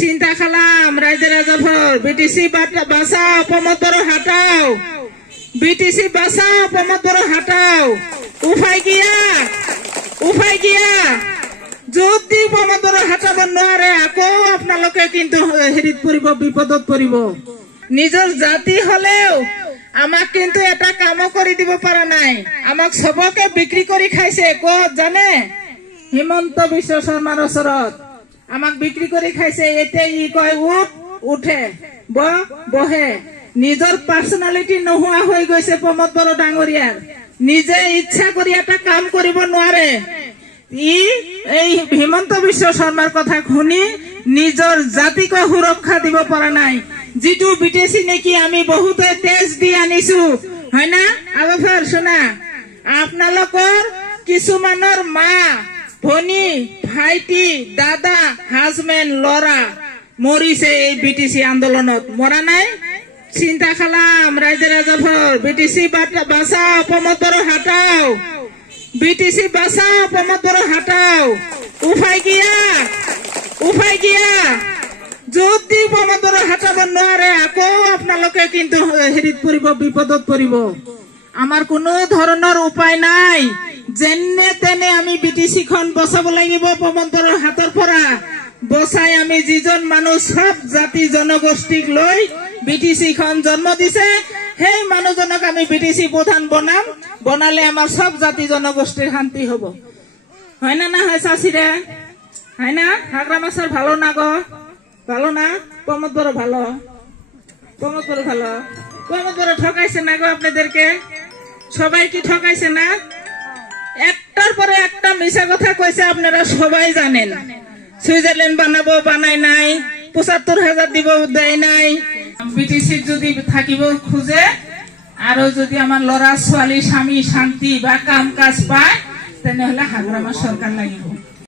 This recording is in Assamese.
চিন্তা খালাম রাইজে রাজাভর বিটিসি বাঁচাও প্রমোদ বড় হাঁটাও বিটিসি বাঁচাও প্রমোদ বড় হাঁটাও উপায় গিয়া যদি প্রমোদ বড় হাঁটাব নোৱাৰে আকৌ আপোনালোকে কিন্তু হেৰিত পৰিব বিপদত পৰিব নিজৰ জাতি হলেও আমাক কিন্তু এটা কাম কৰি দিব পৰা নাই আমাক সবকে বিক্ৰী কৰি খাইছে ক'ত জানে হিমন্ত বিশ্ব শৰ্মাৰ ওচৰত আমাক বিক্ৰী কৰি খাইছে এতিয়া ই কয় উঠে বহে নিজৰ পাৰ্সোনালিটি নোহোৱা হৈ গৈছে প্ৰমোদ বড়ো ডাঙৰীয়াৰ নিজে ইচ্ছা কৰি এটা কাম কৰিব নোৱাৰে ই এই হিমন্ত বিশ্ব শৰ্মাৰ কথা শুনি নিজৰ জাতিক সুৰক্ষা দিব পৰা নাই যিটো বিটিসি নেকি আমি বহুতে তেজ দি আনিছো হয় না আবাফাৰ শুনা আপোনালোকৰ কিছুমানৰ মা ভনী ভাইটি দাদা হাজবেণ্ড লৰা মৰিছে এই বিটিসি আন্দোলনত মৰা নাই চিন্তা খালাম ৰাইজে ৰাজাভৰ বিটিসি বাঁচাও প্ৰমোদ বড়ো হাঁটাও বিটিসি বাঁচাও প্ৰমোদ বড়ো হাঁটাও উপায় গিয়া যদি প্ৰমোদ বড়ো হাঁটাব নোৱাৰে আকৌ আপোনালোকে কিন্তু হেৰিত পৰিব বিপদত পৰিব আমাৰ কোনো ধৰণৰ উপায় নাই যেনে তেনে আমি বিটিসি খন বচাব লাগিব প্ৰমোদ বড়োৰ হাতৰ পৰা বচাই আমি যিজন মানুহ সব জাতি জনগোষ্ঠীক লৈ বিটিসি খন জন্ম দিছে সেই মানুহজনক আমি বিটিসি প্ৰধান বনালে আমাৰ সব জাতি জনগোষ্ঠীৰ শান্তি হব হয় না হয় চাচিরে হয় না হাগরা মাছের ভালো না গো ভালো না প্রমোদ বড়ো ভালো প্রমোদ বড়ো ঠকাইছে না গো আপনাদেরকে সবাই কি ঠকাইছে না একটার পরে একটা মিছা কথা কইছে আপনারা সবাই জানেন সুইজারল্যান্ড বানাবো বানাই নাই ৭৫,০০০ দিব দেয় নাই বিটিসি যদি থাকিব খুঁজে আর যদি আমার লড়া ছোৱালী স্বামী শান্তি বা কাম কাজ পায় তেনেহলে হাগ্ৰামা সৰকাৰ লাগিব